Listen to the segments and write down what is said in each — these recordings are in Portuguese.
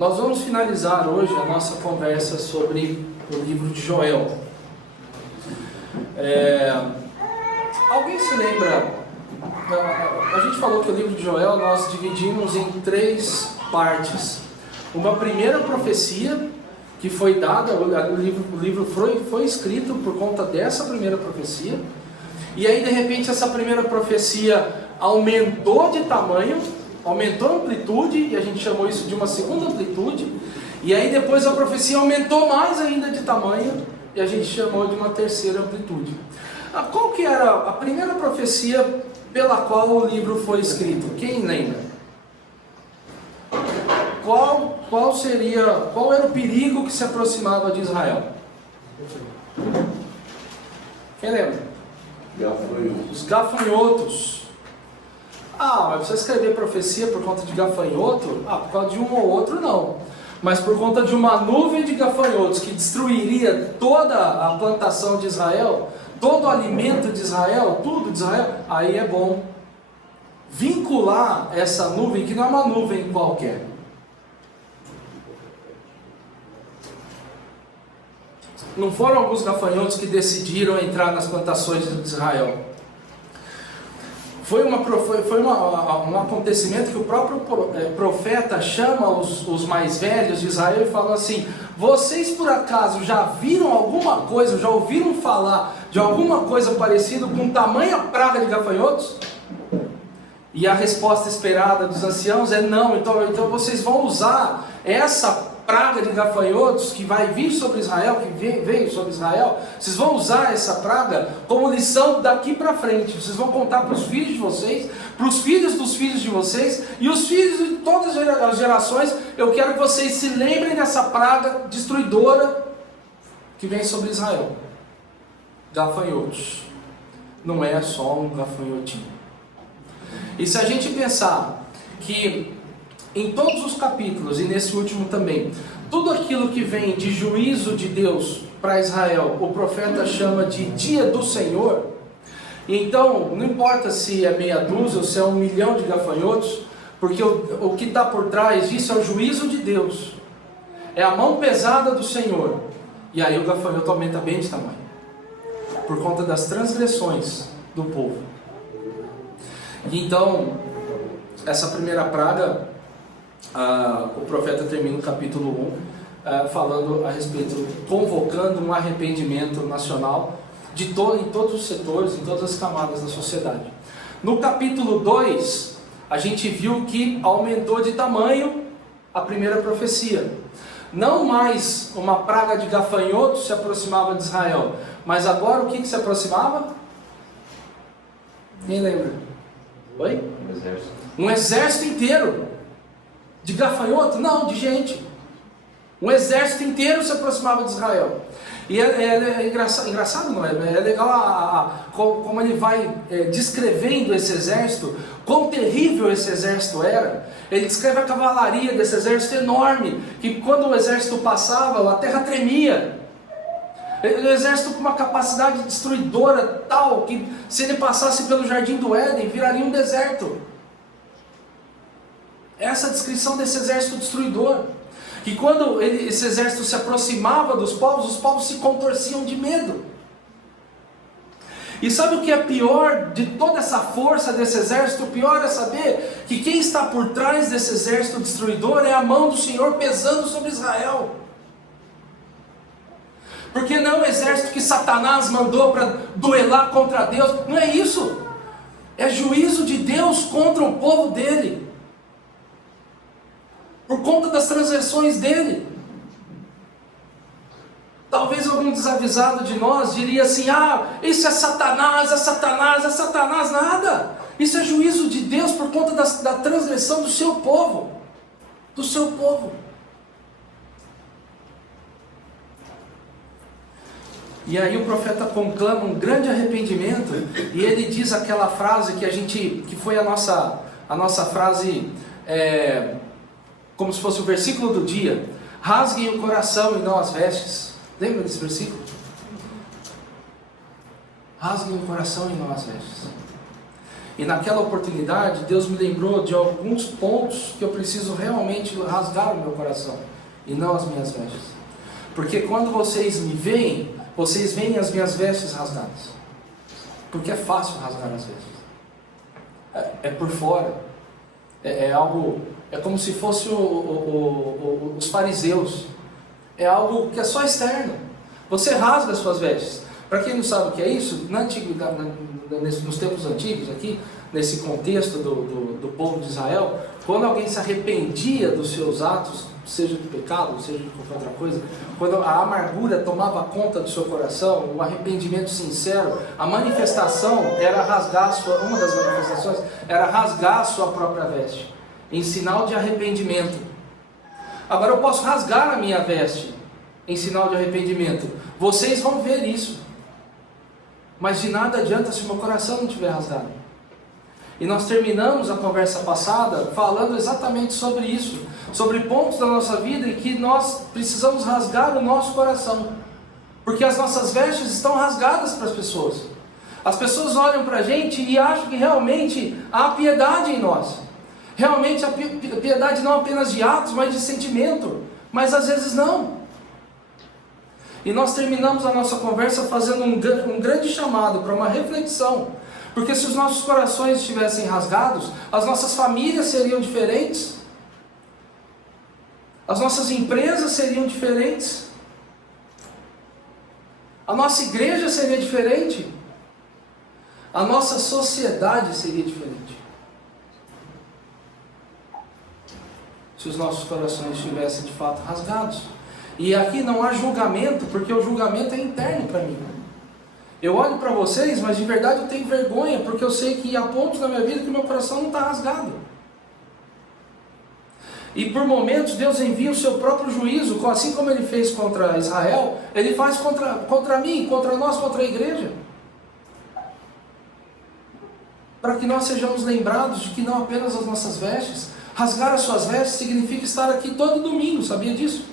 Nós vamos finalizar hoje a nossa conversa sobre o livro de Joel. Alguém se lembra? A gente falou que o livro de Joel nós dividimos em 3 partes. Uma primeira profecia que foi dada, o livro foi escrito por conta dessa primeira profecia. E aí de repente essa primeira profecia aumentou de tamanho, aumentou a amplitude, e a gente chamou isso de uma segunda amplitude. E aí depois a profecia aumentou mais ainda de tamanho, e a gente chamou de uma terceira amplitude. Qual que era a primeira profecia pela qual o livro foi escrito? Quem lembra? Qual era o perigo que se aproximava de Israel? Quem lembra? Os gafanhotos. Mas você escrever profecia por conta de gafanhoto? Por causa de um ou outro não. Mas por conta de uma nuvem de gafanhotos que destruiria toda a plantação de Israel, todo o alimento de Israel, tudo de Israel, aí é bom vincular essa nuvem, que não é uma nuvem qualquer. Não foram alguns gafanhotos que decidiram entrar nas plantações de Israel. Foi um acontecimento que o próprio profeta chama os mais velhos de Israel e fala assim: vocês por acaso já viram alguma coisa, já ouviram falar de alguma coisa parecida com tamanha praga de gafanhotos? E a resposta esperada dos anciãos é não. Então vocês vão usar essa praga de gafanhotos que vai vir sobre Israel, que veio sobre Israel, vocês vão usar essa praga como lição daqui para frente. Vocês vão contar para os filhos de vocês, para os filhos dos filhos de vocês, e os filhos de todas as gerações. Eu quero que vocês se lembrem dessa praga destruidora que vem sobre Israel. Gafanhotos. Não é só um gafanhotinho. E se a gente pensar que em todos os capítulos, e nesse último também, tudo aquilo que vem de juízo de Deus para Israel, o profeta chama de dia do Senhor. Então, não importa se é meia dúzia ou se é 1 milhão de gafanhotos, porque o que está por trás disso é o juízo de Deus. É a mão pesada do Senhor. E aí o gafanhoto aumenta bem de tamanho, por conta das transgressões do povo. E então, essa primeira praga, o profeta termina o capítulo 1 falando a respeito, convocando um arrependimento nacional em todos os setores, em todas as camadas da sociedade. No capítulo 2, a gente viu que aumentou de tamanho a primeira profecia. Não mais uma praga de gafanhotos se aproximava de Israel, mas agora o que se aproximava? Quem lembra? Oi? Um exército inteiro. De gafanhoto? Não, de gente. Um exército inteiro se aproximava de Israel. E é engraçado, não é? É legal como ele vai descrevendo esse exército, quão terrível esse exército era. Ele descreve a cavalaria desse exército enorme, que quando o exército passava, a terra tremia. O exército com uma capacidade destruidora tal, que se ele passasse pelo jardim do Éden, viraria um deserto. Essa é a descrição desse exército destruidor. Que quando esse exército se aproximava dos povos, os povos se contorciam de medo. E sabe o que é pior de toda essa força desse exército? O pior é saber que quem está por trás desse exército destruidor é a mão do Senhor pesando sobre Israel. Porque não é o exército que Satanás mandou para duelar contra Deus. Não é isso. É juízo de Deus contra o povo dele, por conta das transgressões dele. Talvez algum desavisado de nós diria assim: isso é Satanás, é Satanás, é Satanás. Nada. Isso é juízo de Deus por conta da transgressão do seu povo. Do seu povo. E aí o profeta conclama um grande arrependimento, e ele diz aquela frase que foi a nossa frase, como se fosse o versículo do dia: rasguem o coração e não as vestes. Lembra desse versículo? Rasguem o coração e não as vestes. E naquela oportunidade, Deus me lembrou de alguns pontos que eu preciso realmente rasgar o meu coração, e não as minhas vestes. Porque quando vocês me veem, vocês veem as minhas vestes rasgadas. Porque é fácil rasgar as vestes. É por fora. É algo, é como se fosse os fariseus. É algo que é só externo. Você rasga as suas vestes. Para quem não sabe o que é isso, nos tempos antigos aqui, nesse contexto do povo de Israel, quando alguém se arrependia dos seus atos, seja de pecado, seja de qualquer outra coisa, quando a amargura tomava conta do seu coração, o arrependimento sincero, a manifestação era rasgar uma das manifestações era rasgar a sua própria veste, em sinal de arrependimento. Agora eu posso rasgar a minha veste em sinal de arrependimento. Vocês vão ver isso. Mas de nada adianta se o meu coração não estiver rasgado. E nós terminamos a conversa passada falando exatamente sobre isso, sobre pontos da nossa vida em que nós precisamos rasgar o nosso coração, porque as nossas vestes estão rasgadas para as pessoas. As pessoas olham para a gente e acham que realmente há piedade em nós, realmente há piedade não apenas de atos, mas de sentimento, mas às vezes não. E nós terminamos a nossa conversa fazendo um grande chamado para uma reflexão, porque se os nossos corações estivessem rasgados, as nossas famílias seriam diferentes, as nossas empresas seriam diferentes, a nossa igreja seria diferente, a nossa sociedade seria diferente, se os nossos corações estivessem de fato rasgados. E aqui não há julgamento, porque o julgamento é interno para mim. Eu olho para vocês, mas de verdade eu tenho vergonha, porque eu sei que há pontos na minha vida que o meu coração não está rasgado. E por momentos Deus envia o seu próprio juízo, assim como Ele fez contra Israel, Ele faz contra mim, contra nós, contra a igreja. Para que nós sejamos lembrados de que não apenas as nossas vestes, rasgar as suas vestes significa estar aqui todo domingo, sabia disso?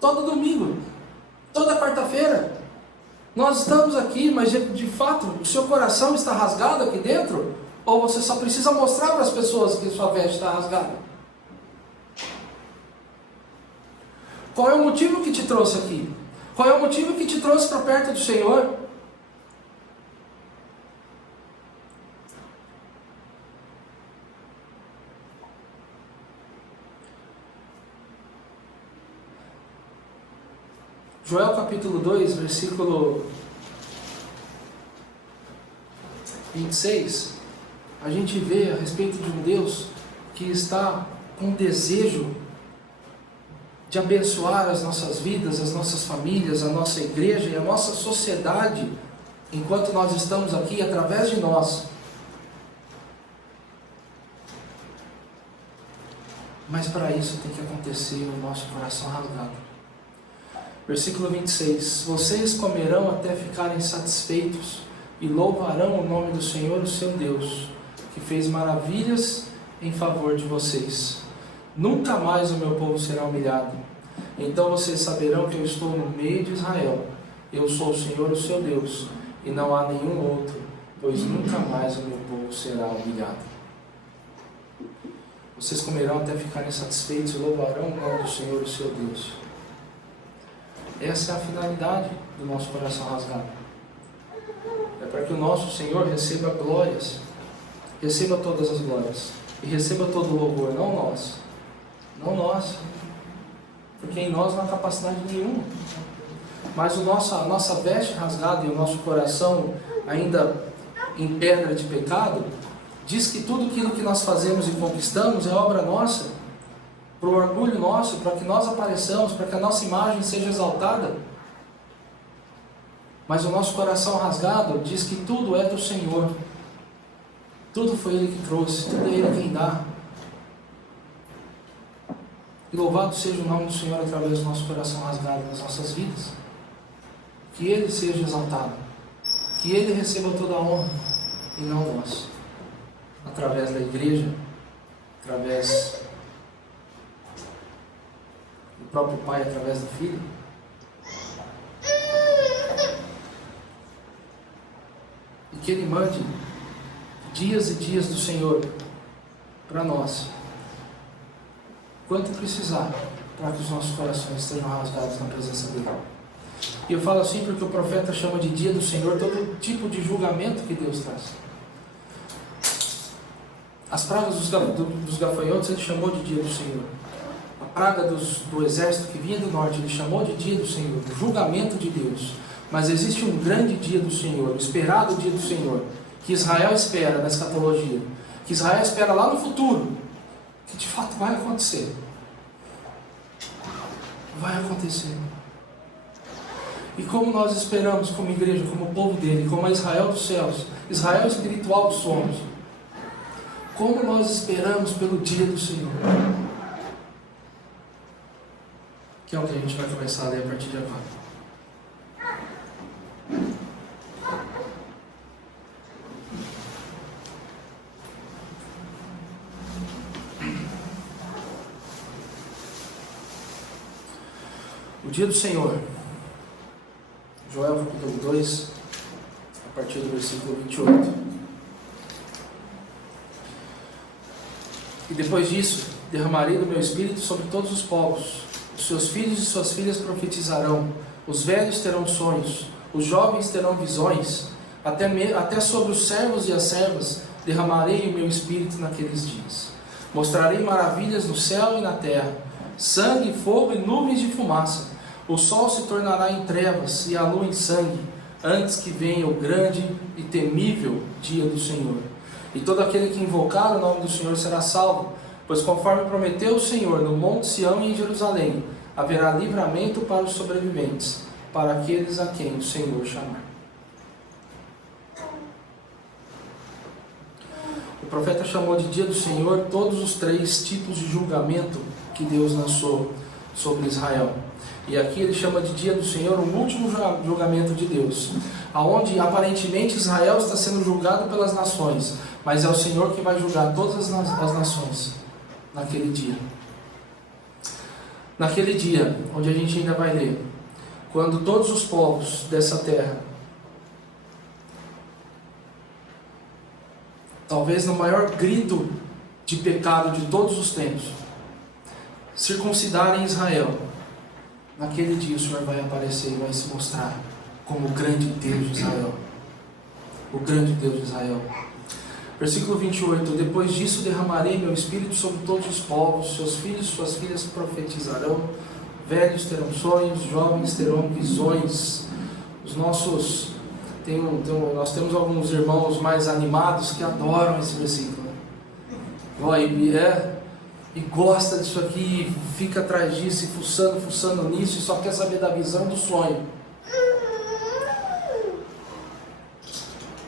Todo domingo, toda quarta-feira, nós estamos aqui, mas de fato, o seu coração está rasgado aqui dentro? Ou você só precisa mostrar para as pessoas que sua veste está rasgada? Qual é o motivo que te trouxe aqui? Qual é o motivo que te trouxe para perto do Senhor? Joel capítulo 2, versículo 26, a gente vê a respeito de um Deus que está com desejo de abençoar as nossas vidas, as nossas famílias, a nossa igreja e a nossa sociedade, enquanto nós estamos aqui, através de nós. Mas para isso tem que acontecer o nosso coração rasgado. Versículo 26, vocês comerão até ficarem satisfeitos e louvarão o nome do Senhor, o seu Deus, que fez maravilhas em favor de vocês. Nunca mais o meu povo será humilhado. Então vocês saberão que eu estou no meio de Israel. Eu sou o Senhor, o seu Deus, e não há nenhum outro, pois nunca mais o meu povo será humilhado. Vocês comerão até ficarem satisfeitos e louvarão o nome do Senhor, o seu Deus. Essa é a finalidade do nosso coração rasgado. É para que o nosso Senhor receba glórias, receba todas as glórias, e receba todo o louvor, não nós. Não nós, porque em nós não há capacidade nenhuma. Mas a nossa veste rasgada e o nosso coração ainda em pedra de pecado, diz que tudo aquilo que nós fazemos e conquistamos é obra nossa, para o orgulho nosso, para que nós apareçamos, para que a nossa imagem seja exaltada. Mas o nosso coração rasgado diz que tudo é do Senhor, tudo foi Ele que trouxe, tudo é Ele quem dá. E louvado seja o nome do Senhor através do nosso coração rasgado nas nossas vidas. Que Ele seja exaltado, que Ele receba toda a honra e não nós, através da igreja, através do próprio Pai, através do Filho. E que Ele mande dias e dias do Senhor para nós, quanto precisar, para que os nossos corações estejam rasgados na presença dele. E eu falo assim porque o profeta chama de dia do Senhor todo tipo de julgamento que Deus traz. As pragas dos gafanhotos ele chamou de dia do Senhor. A praga do exército que vinha do norte ele chamou de dia do Senhor, do julgamento de Deus. Mas existe um grande dia do Senhor, o esperado dia do Senhor, que Israel espera na escatologia, que Israel espera lá no futuro, que de fato vai acontecer. Vai acontecer. E como nós esperamos como igreja, como povo dele, como a Israel dos céus, Israel espiritual dos sonhos, como nós esperamos pelo dia do Senhor, que é o que a gente vai começar a ler a partir de agora. O dia do Senhor, Joel capítulo 2, a partir do versículo 28. E depois disso, derramarei do meu espírito sobre todos os povos. Os seus filhos e suas filhas profetizarão, os velhos terão sonhos, os jovens terão visões, até sobre os servos e as servas derramarei o meu espírito naqueles dias. Mostrarei maravilhas no céu e na terra, sangue, fogo e nuvens de fumaça. O sol se tornará em trevas e a lua em sangue, antes que venha o grande e temível dia do Senhor. E todo aquele que invocar o nome do Senhor será salvo, pois conforme prometeu o Senhor no Monte Sião e em Jerusalém, haverá livramento para os sobreviventes, para aqueles a quem o Senhor chamar. O profeta chamou de dia do Senhor todos os 3 tipos de julgamento que Deus lançou sobre Israel. E aqui ele chama de dia do Senhor o último julgamento de Deus, aonde aparentemente Israel está sendo julgado pelas nações, mas é o Senhor que vai julgar todas as nações naquele dia. Naquele dia, onde a gente ainda vai ler, quando todos os povos dessa terra, talvez no maior grito de pecado de todos os tempos, circuncidarem Israel, naquele dia o Senhor vai aparecer e vai se mostrar como o grande Deus de Israel. O grande Deus de Israel. Versículo 28. Depois disso derramarei meu espírito sobre todos os povos, seus filhos e suas filhas profetizarão, velhos terão sonhos, jovens terão visões. Nós temos alguns irmãos mais animados que adoram esse versículo. E gosta disso aqui, fica atrás disso, e fuçando nisso, e só quer saber da visão do sonho.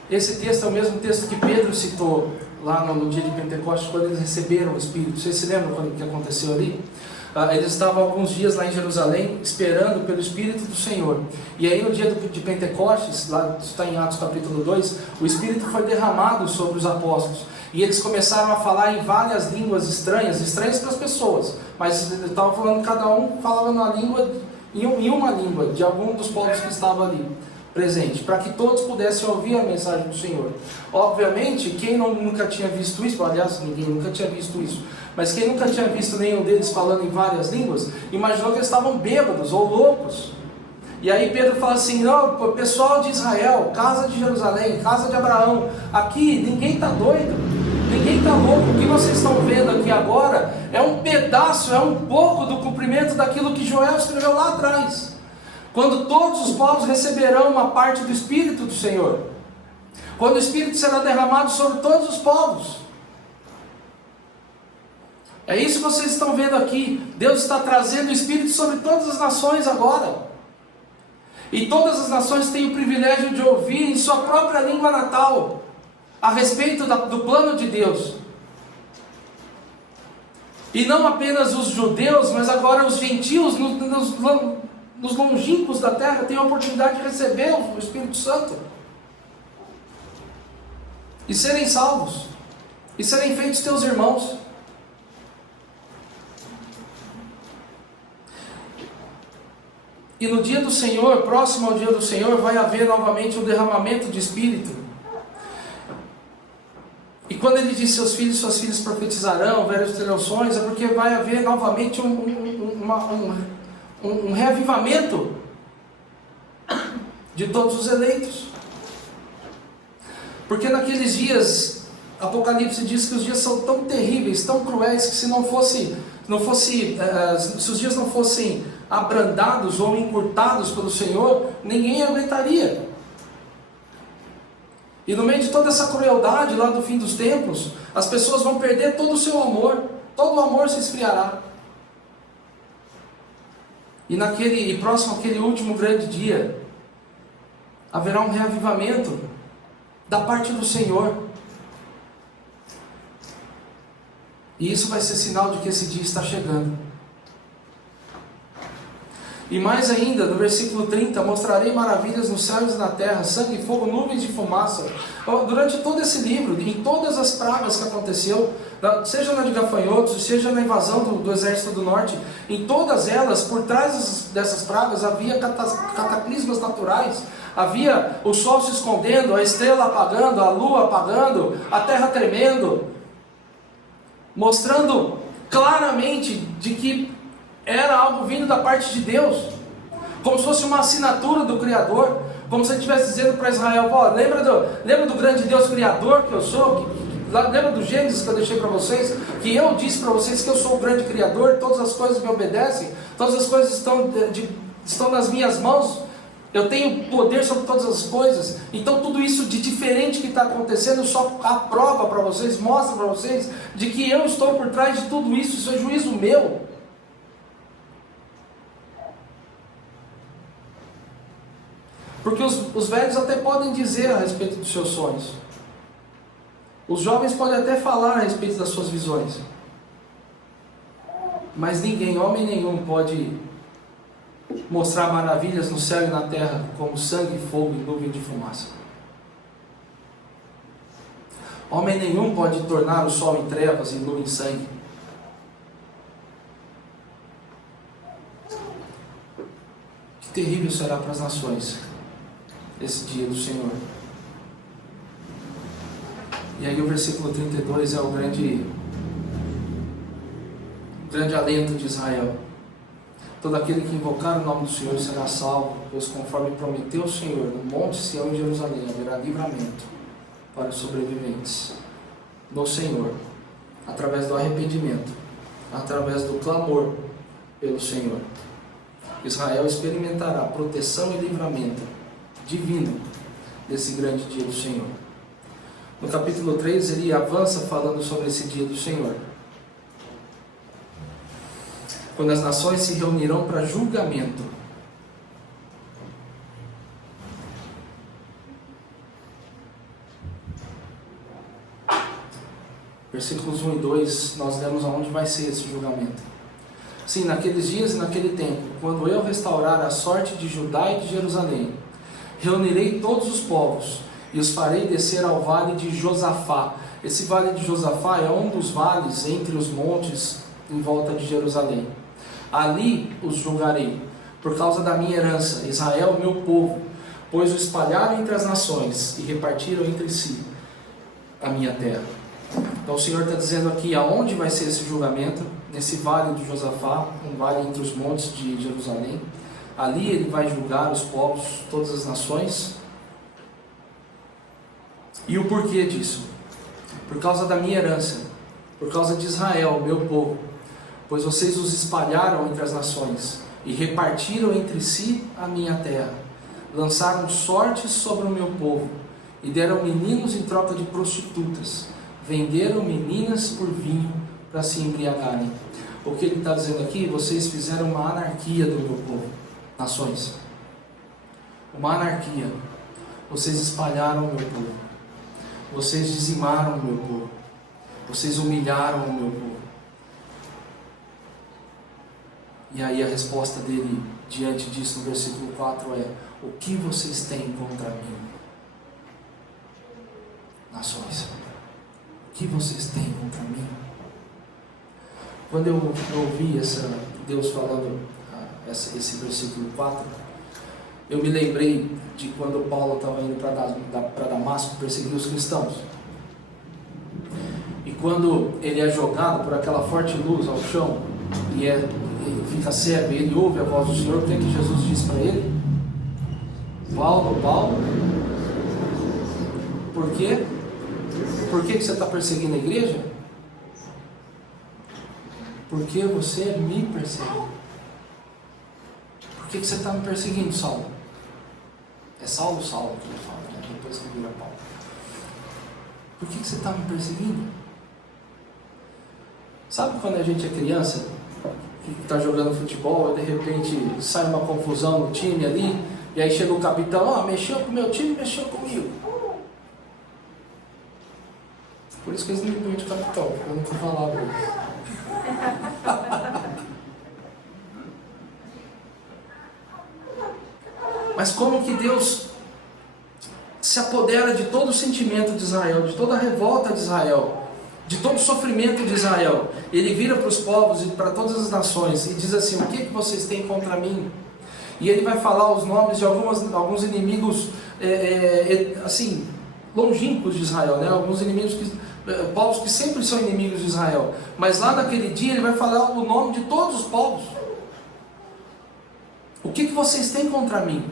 Esse texto é o mesmo texto que Pedro citou lá no dia de Pentecostes, quando eles receberam o Espírito. Vocês se lembram o que aconteceu ali? Eles estavam alguns dias lá em Jerusalém, esperando pelo Espírito do Senhor. E aí no dia de Pentecostes, lá está em Atos capítulo 2, o Espírito foi derramado sobre os apóstolos. E eles começaram a falar em várias línguas estranhas para as pessoas. Mas estavam falando, cada um falava uma língua, em uma língua, de algum dos povos que estavam ali presente, para que todos pudessem ouvir a mensagem do Senhor. Obviamente, quem nunca tinha visto isso, aliás, ninguém nunca tinha visto isso, mas quem nunca tinha visto nenhum deles falando em várias línguas, imaginou que eles estavam bêbados ou loucos. E aí Pedro fala assim, não, pessoal de Israel, casa de Jerusalém, casa de Abraão, aqui ninguém está doido, ninguém está louco. O que vocês estão vendo aqui agora é um pedaço, é um pouco do cumprimento daquilo que Joel escreveu lá atrás, quando todos os povos receberão uma parte do Espírito do Senhor, quando o Espírito será derramado sobre todos os povos. É isso que vocês estão vendo aqui. Deus está trazendo o Espírito sobre todas as nações agora. E todas as nações têm o privilégio de ouvir em sua própria língua natal a respeito do plano de Deus. E não apenas os judeus, mas agora os gentios nos longínquos da terra têm a oportunidade de receber o Espírito Santo e serem salvos e serem feitos teus irmãos. E no dia do Senhor, próximo ao dia do Senhor, vai haver novamente um derramamento de Espírito. diz: seus filhos e suas filhas profetizarão, velhos terão sonhos, é porque vai haver novamente um reavivamento de todos os eleitos. Porque naqueles dias, Apocalipse diz que os dias são tão terríveis, tão cruéis, que se os dias não fossem abrandados ou encurtados pelo Senhor, ninguém aguentaria. E no meio de toda essa crueldade lá do fim dos tempos, as pessoas vão perder todo o seu amor, todo o amor se esfriará. E próximo àquele último grande dia, haverá um reavivamento da parte do Senhor. E isso vai ser sinal de que esse dia está chegando. E mais ainda, no versículo 30, mostrarei maravilhas nos céus e na terra, sangue, fogo, nuvens de fumaça. Durante todo esse livro, em todas as pragas que aconteceu, seja na de gafanhotos, seja na invasão do exército do norte, em todas elas, por trás dessas pragas, havia cataclismas naturais. Havia o sol se escondendo, a estrela apagando, a lua apagando, a terra tremendo, mostrando claramente de que era algo vindo da parte de Deus, como se fosse uma assinatura do Criador, como se ele estivesse dizendo para Israel: lembra do grande Deus Criador que eu sou? Lembra do Gênesis que eu deixei para vocês? Que eu disse para vocês que eu sou o grande Criador, todas as coisas me obedecem, todas as coisas estão nas minhas mãos, eu tenho poder sobre todas as coisas. Então tudo isso de diferente que está acontecendo só aprova para vocês, mostra para vocês de que eu estou por trás de tudo isso, isso é juízo meu. Porque os velhos até podem dizer a respeito dos seus sonhos, os jovens podem até falar a respeito das suas visões, mas ninguém, homem nenhum, pode mostrar maravilhas no céu e na terra, como sangue, fogo e nuvem de fumaça. Homem nenhum pode tornar o sol em trevas e lua em sangue. Que terrível será para as nações esse dia do Senhor. E aí o versículo 32 é o grande alento de Israel. Todo aquele que invocar o nome do Senhor será salvo, pois conforme prometeu o Senhor, no monte Sião em Jerusalém haverá livramento para os sobreviventes do Senhor, através do arrependimento, através do clamor pelo Senhor. Israel experimentará proteção e livramento divino desse grande dia do Senhor. No capítulo 3 ele avança falando sobre esse dia do Senhor, quando as nações se reunirão para julgamento. Versículos 1 e 2, nós lemos aonde vai ser esse julgamento. Sim, naqueles dias e naquele tempo, quando eu restaurar a sorte de Judá e de Jerusalém, reunirei todos os povos e os farei descer ao vale de Josafá. Esse vale de Josafá é um dos vales entre os montes em volta de Jerusalém. Ali os julgarei, por causa da minha herança, Israel, meu povo, pois o espalharam entre as nações e repartiram entre si a minha terra. Então o Senhor está dizendo aqui aonde vai ser esse julgamento, nesse vale de Josafá, um vale entre os montes de Jerusalém. Ali ele vai julgar os povos, todas as nações. E o porquê disso? Por causa da minha herança, por causa de Israel, meu povo, pois vocês os espalharam entre as nações e repartiram entre si a minha terra, lançaram sortes sobre o meu povo e deram meninos em troca de prostitutas, venderam meninas por vinho para se embriagarem. O que ele está dizendo aqui? Vocês fizeram uma anarquia do meu povo, nações, uma anarquia. Vocês espalharam o meu povo, vocês dizimaram o meu povo, vocês humilharam o meu povo. E aí a resposta dele diante disso no versículo 4 é: o que vocês têm contra mim, nações? O que vocês têm contra mim? Quando eu ouvi Deus falando esse versículo 4, eu me lembrei de quando Paulo estava indo para Damasco perseguir os cristãos. quando ele é jogado por aquela forte luz ao chão, e ele fica cego, e ele ouve a voz do Senhor, o que é que Jesus diz para ele? Paulo, Paulo, por quê? Por que você está perseguindo a igreja? Porque você me perseguiu. Por que você está me perseguindo, Saulo? É Saulo que ele fala, né? Depois que vira Paulo. Por que você está me perseguindo? Sabe quando a gente é criança, que está jogando futebol, e de repente sai uma confusão no time ali, e aí chega o capitão, mexeu com o meu time, mexeu comigo. Por isso que eles não me de capitão, porque eu nunca falava isso. Mas como que Deus se apodera de todo o sentimento de Israel, de toda a revolta de Israel, de todo o sofrimento de Israel? Ele vira para os povos e para todas as nações e diz assim: o que vocês têm contra mim? E ele vai falar os nomes de alguns inimigos assim, longínquos de Israel, né? Alguns inimigos povos que sempre são inimigos de Israel, mas lá naquele dia ele vai falar o nome de todos os povos. O que vocês têm contra mim?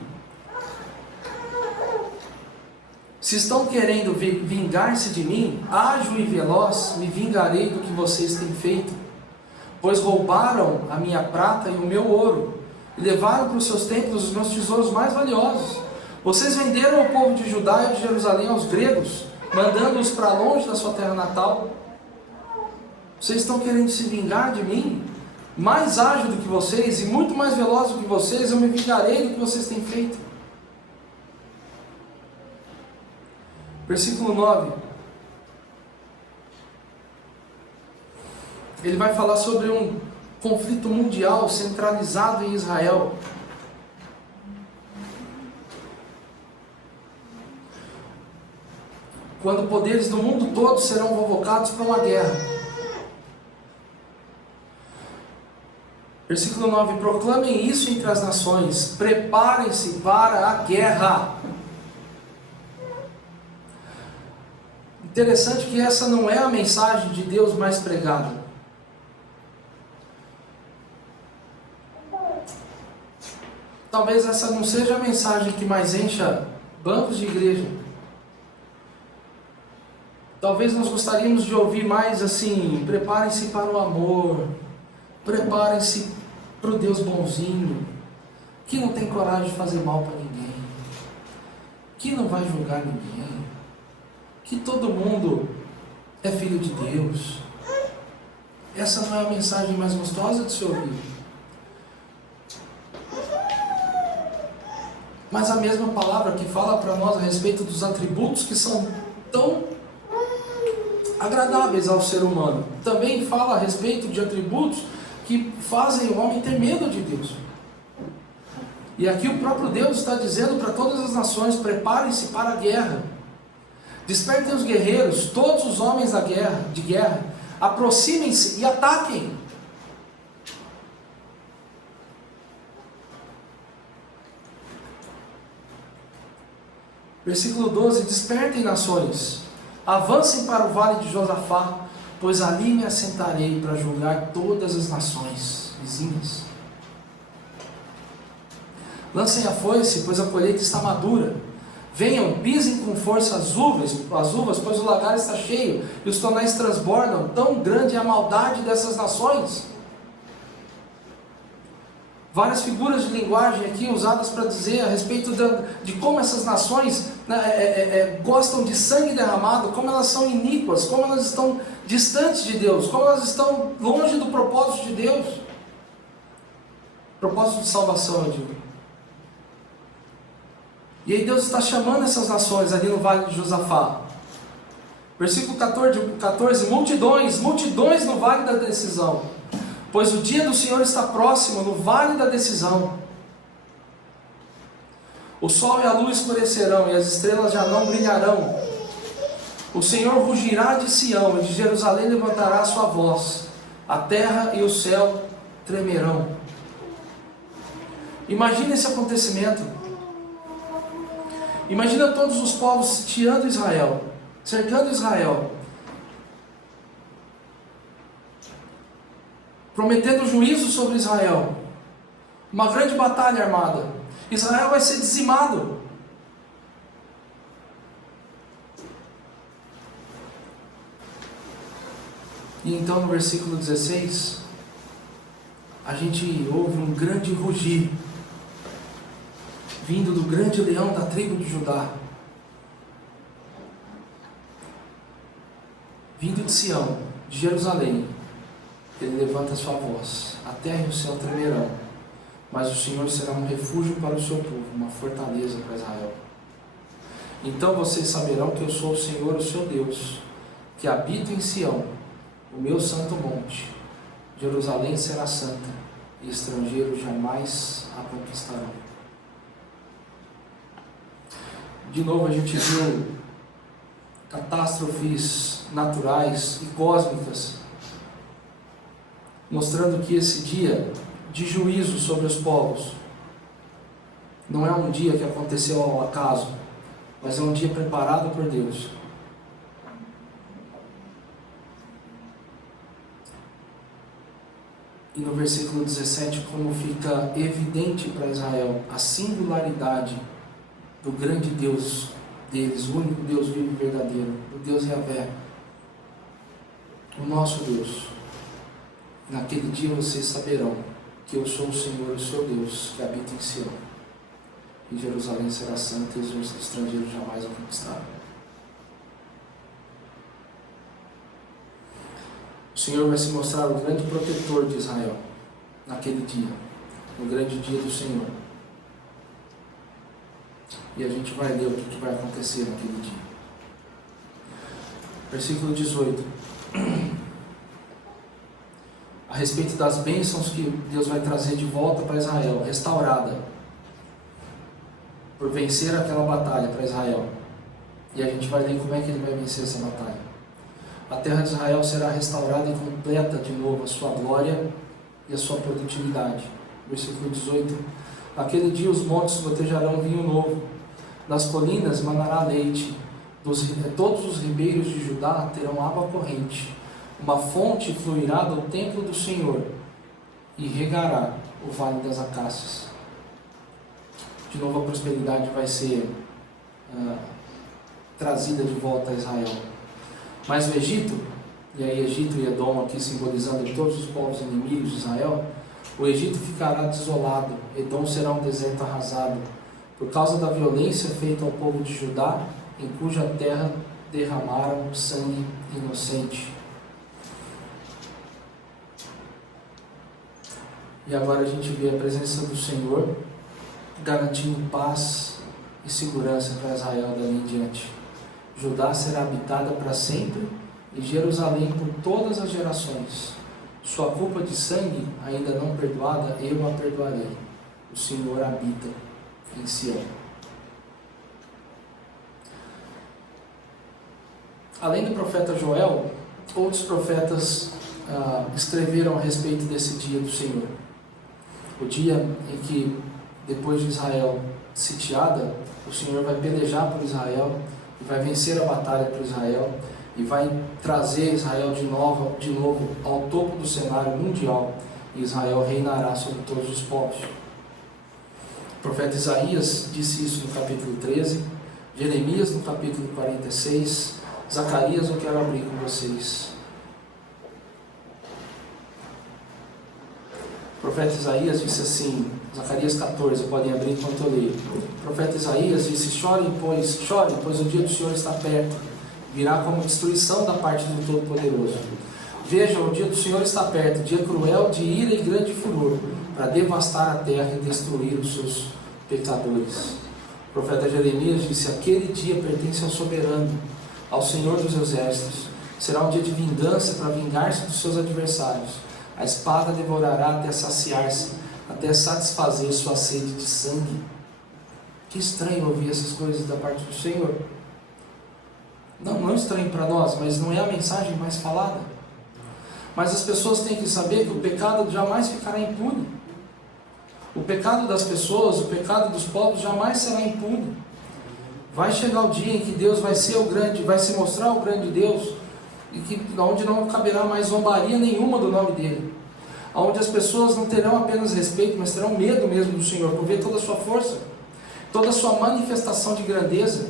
Se estão querendo vingar-se de mim, ágil e veloz me vingarei do que vocês têm feito, pois roubaram a minha prata e o meu ouro, e levaram para os seus templos os meus tesouros mais valiosos. Vocês venderam o povo de Judá e de Jerusalém aos gregos, mandando-os para longe da sua terra natal. Vocês estão querendo se vingar de mim? Mais ágil do que vocês e muito mais veloz do que vocês, eu me vingarei do que vocês têm feito. Versículo 9. Ele vai falar sobre um conflito mundial centralizado em Israel. Quando poderes do mundo todo serão convocados para uma guerra. Versículo 9: proclamem isso entre as nações, preparem-se para a guerra. Interessante que essa não é a mensagem de Deus mais pregada. Talvez essa não seja a mensagem que mais encha bancos de igreja. Talvez nós gostaríamos de ouvir mais assim: preparem-se para o amor, preparem-se para o Deus bonzinho, que não tem coragem de fazer mal para ninguém, que não vai julgar ninguém, que todo mundo é filho de Deus. Essa não é a mensagem mais gostosa de se ouvir. Mas a mesma palavra que fala para nós a respeito dos atributos que são tão agradáveis ao ser humano, também fala a respeito de atributos que fazem o homem ter medo de Deus. E aqui o próprio Deus está dizendo para todas as nações: preparem-se para a guerra. Despertem os guerreiros, todos os homens de guerra, aproximem-se e ataquem. Versículo 12: despertem nações, avancem para o vale de Josafá, pois ali me assentarei para julgar todas as nações vizinhas. Lancem a foice, pois a colheita está madura. Venham, pisem com força as uvas, pois o lagar está cheio e os tonéis transbordam. Tão grande é a maldade dessas nações. Várias figuras de linguagem aqui usadas para dizer a respeito de como essas nações gostam de sangue derramado, como elas são iníquas, como elas estão distantes de Deus, como elas estão longe do propósito de Deus. Propósito de salvação, eu digo. E aí Deus está chamando essas nações ali no vale de Josafá. Versículo 14: multidões no vale da decisão, pois o dia do Senhor está próximo no vale da decisão. O sol e a lua escurecerão e as estrelas já não brilharão. O Senhor rugirá de Sião e de Jerusalém levantará a sua voz. A terra e o céu tremerão. Imagina esse acontecimento. Imagina todos os povos sitiando Israel, cercando Israel. prometendo juízo sobre Israel. Uma grande batalha armada. Israel vai ser dizimado. E então no versículo 16, a gente ouve um grande rugir, vindo do grande leão da tribo de Judá, vindo de Sião, de Jerusalém. Ele levanta a sua voz, a terra e o céu tremerão, mas o Senhor será um refúgio para o seu povo, uma fortaleza para Israel. Então vocês saberão que eu sou o Senhor, o seu Deus, que habito em Sião, o meu santo monte. Jerusalém será santa, e estrangeiros jamais a conquistarão. De novo a gente viu catástrofes naturais e cósmicas, mostrando que esse dia de juízo sobre os povos não é um dia que aconteceu ao acaso, mas é um dia preparado por Deus. E no versículo 17, como fica evidente para Israel a singularidade do grande Deus deles, o único Deus vivo e verdadeiro, o Deus Yahvé, o nosso Deus. Naquele dia vocês saberão que eu sou o Senhor, o seu Deus, que habita em Sião. E Jerusalém será santa e os estrangeiros jamais a conquistarão. O Senhor vai se mostrar o grande protetor de Israel naquele dia, no grande dia do Senhor. E a gente vai ler o que vai acontecer naquele dia. Versículo 18. A respeito das bênçãos que Deus vai trazer de volta para Israel, restaurada, por vencer aquela batalha para Israel. E a gente vai ler como é que ele vai vencer essa batalha. A terra de Israel será restaurada e completa de novo a sua glória e a sua produtividade. Versículo 18. Naquele dia os montes gotejarão vinho novo, das colinas manará leite, todos os ribeiros de Judá terão água corrente. Uma fonte fluirá do templo do Senhor e regará o vale das acácias. De novo a prosperidade vai ser trazida de volta a Israel. Mas o Egito, e aí Egito e Edom aqui simbolizando todos os povos inimigos de Israel, o Egito ficará desolado, Edom será um deserto arrasado, por causa da violência feita ao povo de Judá, em cuja terra derramaram sangue inocente. E agora a gente vê a presença do Senhor garantindo paz e segurança para Israel dali em diante. Judá será habitada para sempre e Jerusalém por todas as gerações. Sua culpa de sangue ainda não perdoada, eu a perdoarei. O Senhor habita em Sião. Além do profeta Joel, outros profetas escreveram a respeito desse dia do Senhor. O dia em que, depois de Israel sitiada, o Senhor vai pelejar por Israel, e vai vencer a batalha por Israel, e vai trazer Israel de novo ao topo do cenário mundial, e Israel reinará sobre todos os povos. O profeta Isaías disse isso no capítulo 13, Jeremias no capítulo 46, Zacarias, eu quero abrir com vocês. O profeta Isaías disse assim, Zacarias 14, podem abrir enquanto eu leio. O profeta Isaías disse, chore, pois o dia do Senhor está perto, virá como destruição da parte do Todo-Poderoso. Vejam, o dia do Senhor está perto, dia cruel de ira e grande furor, para devastar a terra e destruir os seus pecadores. O profeta Jeremias disse, aquele dia pertence ao soberano, ao Senhor dos exércitos. Será um dia de vingança para vingar-se dos seus adversários. A espada devorará até saciar-se, até satisfazer sua sede de sangue. Que estranho ouvir essas coisas da parte do Senhor. Não estranho para nós, mas não é a mensagem mais falada. Mas as pessoas têm que saber que o pecado jamais ficará impune. O pecado das pessoas, o pecado dos povos jamais será impune. Vai chegar o dia em que Deus vai ser o grande, vai se mostrar o grande Deus, e que onde não caberá mais zombaria nenhuma do nome dele, onde as pessoas não terão apenas respeito, mas terão medo mesmo do Senhor, por ver toda a sua força, toda a sua manifestação de grandeza,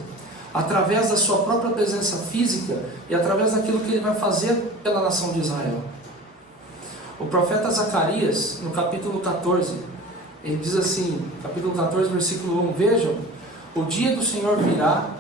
através da sua própria presença física e através daquilo que Ele vai fazer pela nação de Israel. O profeta Zacarias, no capítulo 14, ele diz assim, capítulo 14, versículo 1, vejam, o dia do Senhor virá,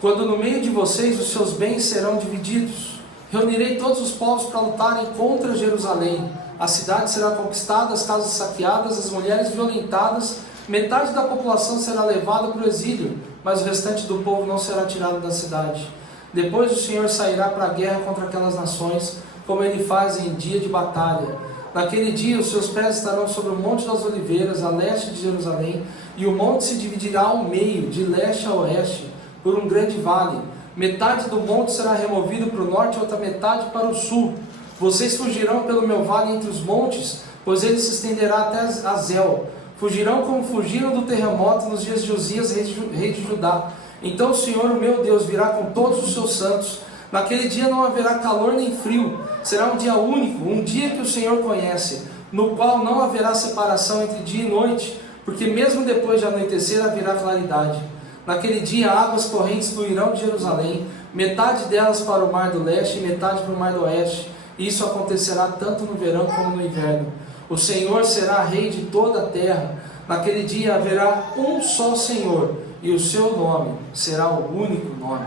quando no meio de vocês os seus bens serão divididos. Reunirei todos os povos para lutarem contra Jerusalém. A cidade será conquistada, as casas saqueadas, as mulheres violentadas. Metade da população será levada para o exílio, mas o restante do povo não será tirado da cidade. Depois o Senhor sairá para a guerra contra aquelas nações, como Ele faz em dia de batalha. Naquele dia os seus pés estarão sobre o Monte das Oliveiras, a leste de Jerusalém, e o monte se dividirá ao meio, de leste a oeste, por um grande vale. Metade do monte será removido para o norte e outra metade para o sul. Vocês fugirão pelo meu vale entre os montes, pois ele se estenderá até Azel. Fugirão como fugiram do terremoto nos dias de Uzias, rei de Judá. Então o Senhor, o meu Deus, virá com todos os seus santos. Naquele dia não haverá calor nem frio. Será um dia único, um dia que o Senhor conhece, no qual não haverá separação entre dia e noite, porque mesmo depois de anoitecer haverá claridade. Naquele dia águas correntes fluirão de Jerusalém, metade delas para o mar do leste e metade para o mar do oeste. E isso acontecerá tanto no verão como no inverno. O Senhor será rei de toda a terra. Naquele dia haverá um só Senhor, e o seu nome será o único nome.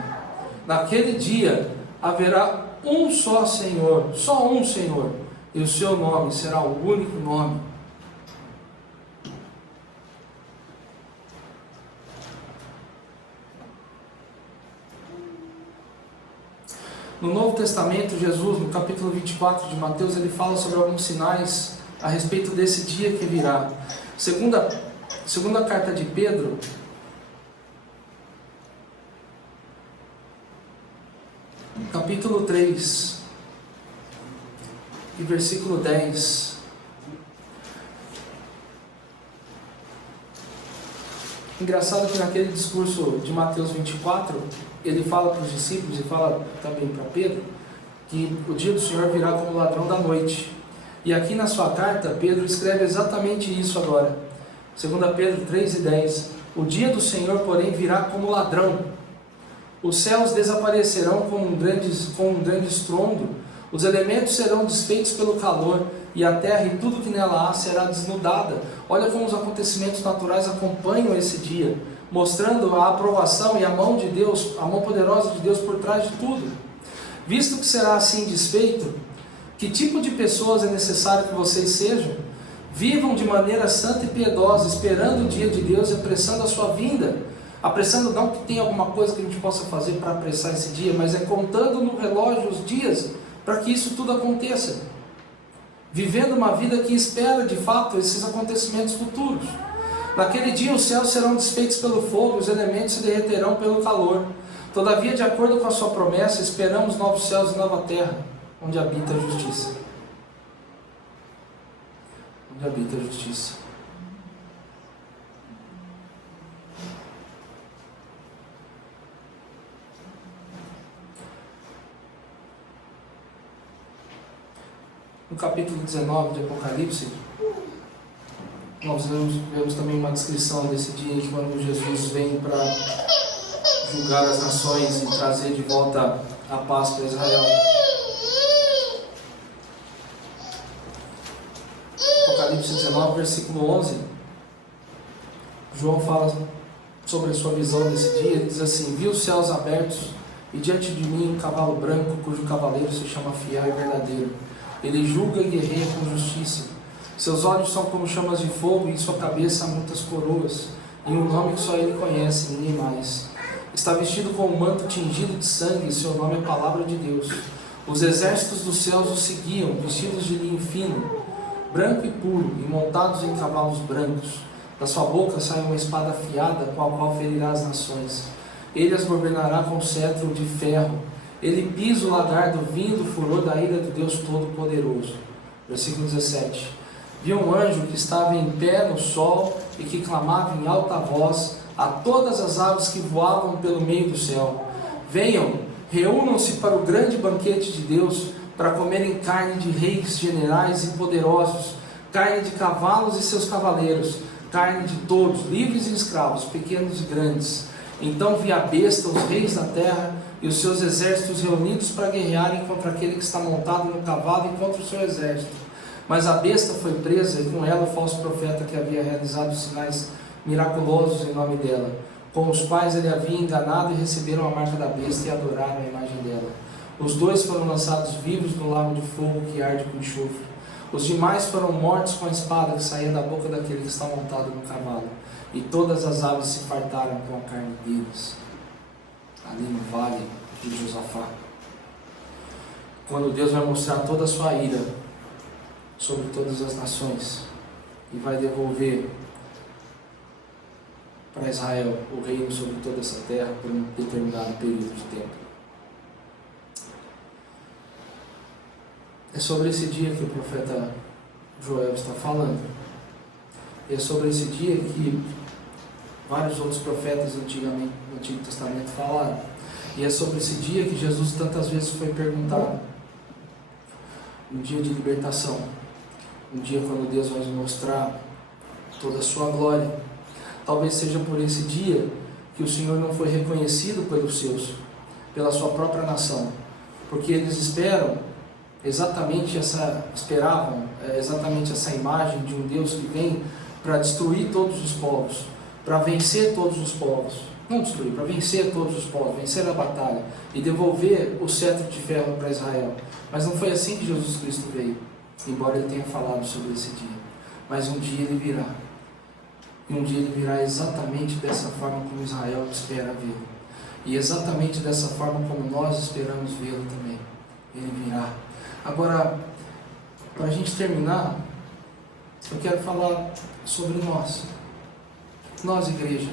Naquele dia haverá um só Senhor, só um Senhor, e o seu nome será o único nome. No Novo Testamento, Jesus, no capítulo 24 de Mateus, ele fala sobre alguns sinais a respeito desse dia que virá. Segunda carta de Pedro, capítulo 3, e versículo 10. Engraçado que naquele discurso de Mateus 24, ele fala para os discípulos e fala também para Pedro, que o dia do Senhor virá como ladrão da noite. E aqui na sua carta, Pedro escreve exatamente isso agora. 2 Pedro 3 e 10. O dia do Senhor, porém, virá como ladrão. Os céus desaparecerão com um grande estrondo, os elementos serão desfeitos pelo calor, e a terra e tudo que nela há será desnudada. Olha como os acontecimentos naturais acompanham esse dia, mostrando a aprovação e a mão de Deus, a mão poderosa de Deus por trás de tudo. Visto que será assim desfeito, que tipo de pessoas é necessário que vocês sejam? Vivam de maneira santa e piedosa, esperando o dia de Deus e apressando a sua vinda. Apressando não que tenha alguma coisa que a gente possa fazer para apressar esse dia, mas é contando no relógio os dias para que isso tudo aconteça. Vivendo uma vida que espera de fato esses acontecimentos futuros. Naquele dia os céus serão desfeitos pelo fogo, os elementos se derreterão pelo calor. Todavia, de acordo com a sua promessa, esperamos novos céus e nova terra, onde habita a justiça. Onde habita a justiça. No capítulo 19 de Apocalipse, nós vemos também uma descrição desse dia em que quando Jesus vem para julgar as nações e trazer de volta a paz para Israel. Apocalipse 19, versículo 11, João fala sobre a sua visão desse dia. Ele diz assim: vi os céus abertos e diante de mim um cavalo branco, cujo cavaleiro se chama Fiel e Verdadeiro. Ele julga e guerreia com justiça. Seus olhos são como chamas de fogo e em sua cabeça há muitas coroas, e um nome que só ele conhece, ninguém mais. Está vestido com um manto tingido de sangue, e seu nome é Palavra de Deus. Os exércitos dos céus o seguiam, vestidos de linho fino, branco e puro, e montados em cavalos brancos. Da sua boca sai uma espada afiada, com a qual ferirá as nações. Ele as governará com cetro de ferro. Ele pisa o lagar do vinho do furor da ira do Deus Todo-Poderoso. Versículo 17. Vi um anjo que estava em pé no sol e que clamava em alta voz a todas as aves que voavam pelo meio do céu: venham, reúnam-se para o grande banquete de Deus, para comerem carne de reis, generais e poderosos, carne de cavalos e seus cavaleiros, carne de todos, livres e escravos, pequenos e grandes. Então vi a besta, os reis da terra e os seus exércitos reunidos para guerrearem contra aquele que está montado no cavalo e contra o seu exército. Mas a besta foi presa e com ela o falso profeta que havia realizado sinais miraculosos em nome dela, com os quais ele havia enganado, e receberam a marca da besta e adoraram a imagem dela. Os dois foram lançados vivos no lago de fogo que arde com enxofre. Os demais foram mortos com a espada que saía da boca daquele que está montado no cavalo. E todas as aves se fartaram com a carne deles. Ali no vale de Josafá. Quando Deus vai mostrar toda a sua ira sobre todas as nações e vai devolver para Israel o reino sobre toda essa terra por um determinado período de tempo. É sobre esse dia que o profeta Joel está falando. E é sobre esse dia que vários outros profetas antigamente no Antigo Testamento falaram. E é sobre esse dia que Jesus tantas vezes foi perguntado. Um dia de libertação. Um dia quando Deus vai mostrar toda a sua glória. Talvez seja por esse dia que o Senhor não foi reconhecido pelos seus, pela sua própria nação. Porque eles esperavam exatamente essa imagem de um Deus que vem para destruir todos os povos, para vencer todos os povos, não destruir, para vencer todos os povos, vencer a batalha e devolver o cetro de ferro para Israel. Mas não foi assim que Jesus Cristo veio, embora ele tenha falado sobre esse dia. Mas um dia ele virá, e um dia ele virá exatamente dessa forma como Israel espera vê-lo, e exatamente dessa forma como nós esperamos vê-lo também. Ele virá. Agora, para a gente terminar, eu quero falar sobre nós, igreja.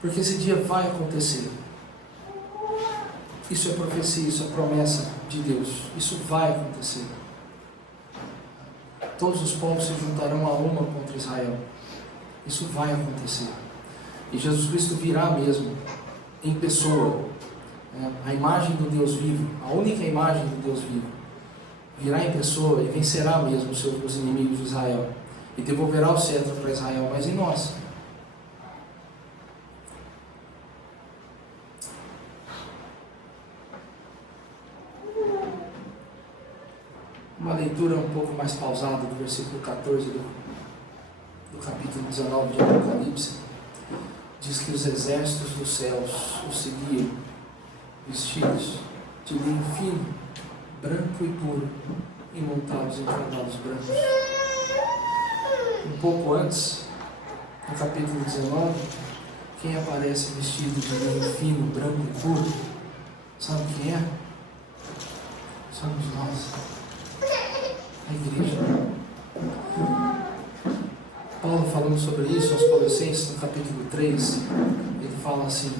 Porque esse dia vai acontecer. Isso é profecia, isso é promessa de Deus. Isso vai acontecer. Todos os povos se juntarão a uma contra Israel. Isso vai acontecer. E Jesus Cristo virá mesmo, em pessoa. A imagem do Deus vivo, a única imagem do Deus vivo, virá em pessoa e vencerá mesmo os inimigos de Israel e devolverá o cetro para Israel, mas em nós. Uma leitura um pouco mais pausada do versículo 14 do capítulo 19 de Apocalipse diz que os exércitos dos céus o seguiam, vestidos de linho fino, branco e puro, e montados em cavalos brancos. Um pouco antes, no capítulo 19, quem aparece vestido de linho fino, branco e puro, sabe quem é? Somos nós, a igreja. Paulo, falando sobre isso aos Colossenses, no capítulo 3, ele fala assim: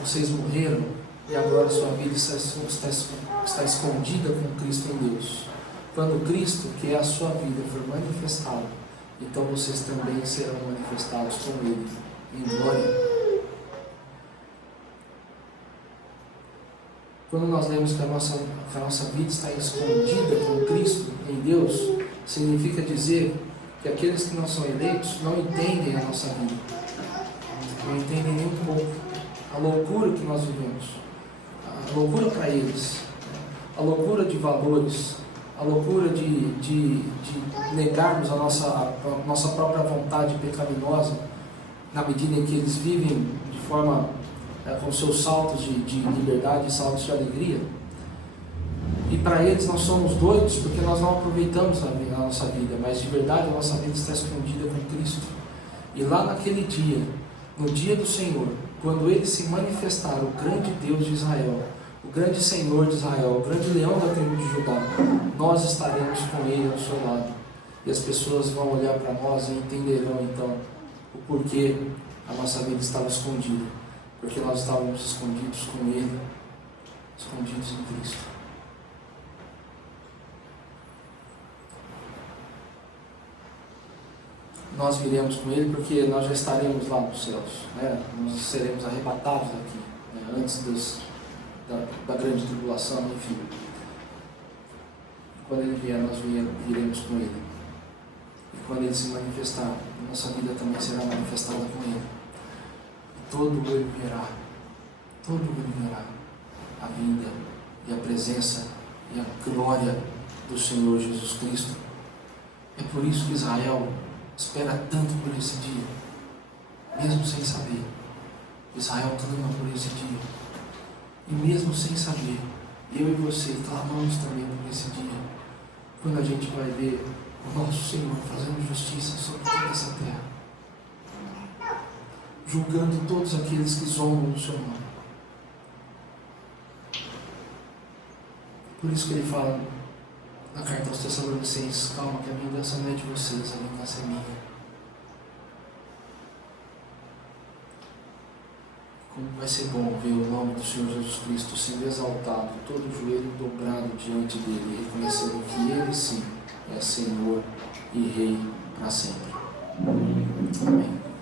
vocês morreram e agora sua vida está escondida com Cristo em Deus. Quando Cristo, que é a sua vida, for manifestado, então vocês também serão manifestados com Ele em glória. Quando nós lemos que a nossa vida está escondida com Cristo em Deus, significa dizer que aqueles que não são eleitos não entendem a nossa vida, não entendem nem um pouco a loucura que nós vivemos, a loucura para eles, a loucura de valores, a loucura de negarmos a nossa própria vontade pecaminosa, na medida em que eles vivem de forma, com seus saltos de liberdade e saltos de alegria. E para eles nós somos doidos porque nós não aproveitamos a nossa vida, mas de verdade a nossa vida está escondida com Cristo. E lá naquele dia, no dia do Senhor, quando Ele se manifestar, o grande Deus de Israel, o grande Senhor de Israel, o grande leão da tribo de Judá, nós estaremos com Ele ao seu lado. E as pessoas vão olhar para nós e entenderão então o porquê a nossa vida estava escondida. Porque nós estávamos escondidos com Ele, escondidos em Cristo. Nós viremos com Ele porque nós já estaremos lá nos céus, né? Nós seremos arrebatados aqui, antes da grande tribulação, enfim. Quando ele vier, nós viremos com ele. E quando ele se manifestar, nossa vida também será manifestada com ele. E todo olho verá a vinda e a presença e a glória do Senhor Jesus Cristo. É por isso que Israel espera tanto por esse dia, mesmo sem saber. Israel clama por esse dia, e mesmo sem saber, eu e você clamamos também por esse dia, quando a gente vai ver o nosso Senhor fazendo justiça sobre toda essa terra, julgando todos aqueles que zombam do seu nome. Por isso que ele fala na carta aos Tessalonicenses: calma, que a vingança não é de vocês, a vingança é minha. Como vai ser bom ver o nome do Senhor Jesus Cristo sendo exaltado, todo o joelho dobrado diante dele, reconhecendo que ele sim é Senhor e Rei para sempre. Amém.